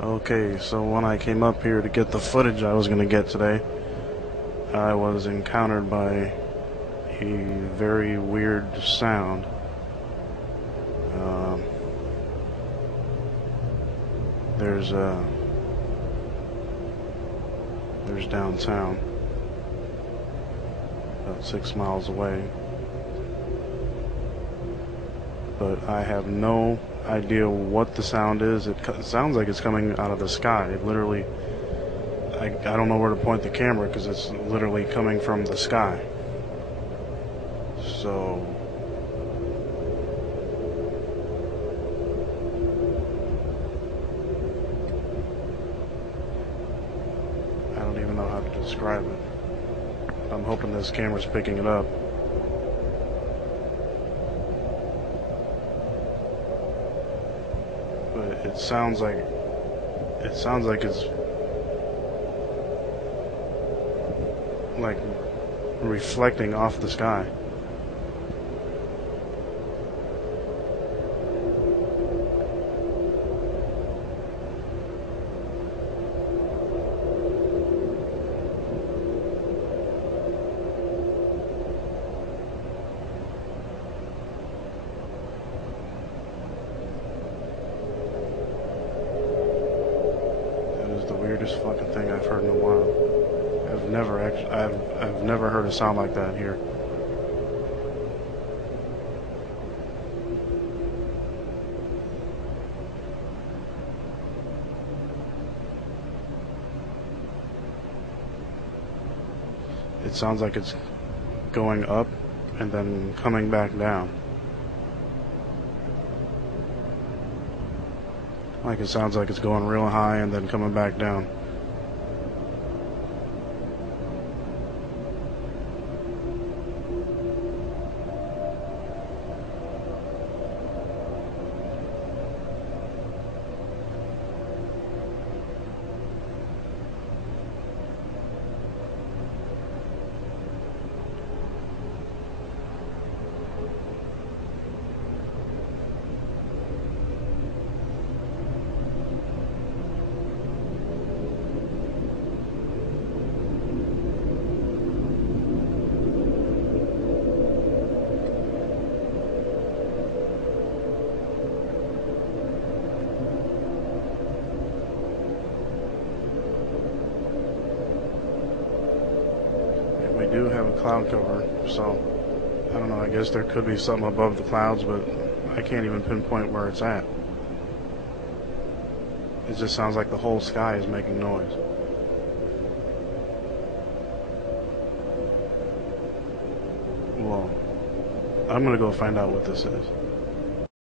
Okay, so when I came up here to get the footage I was going to get today, I was encountered by a very weird sound. Um, there's downtown, about 6 miles away, but I have no idea what the sound is. It sounds like it's coming out of the sky. It literally, I don't know where to point the camera because it's literally coming from the sky. So I don't even know how to describe it. I'm hoping this camera's picking it up. But it sounds like it's like reflecting off the sky. That is the weirdest fucking thing I've heard in a while. I've never heard a sound like that here. It sounds like it's going up and then coming back down. Like it sounds like it's going real high and then coming back down. We do have a cloud cover, so I don't know, I guess there could be something above the clouds, but I can't even pinpoint where it's at. It just sounds like the whole sky is making noise. Well, I'm gonna go find out what this is.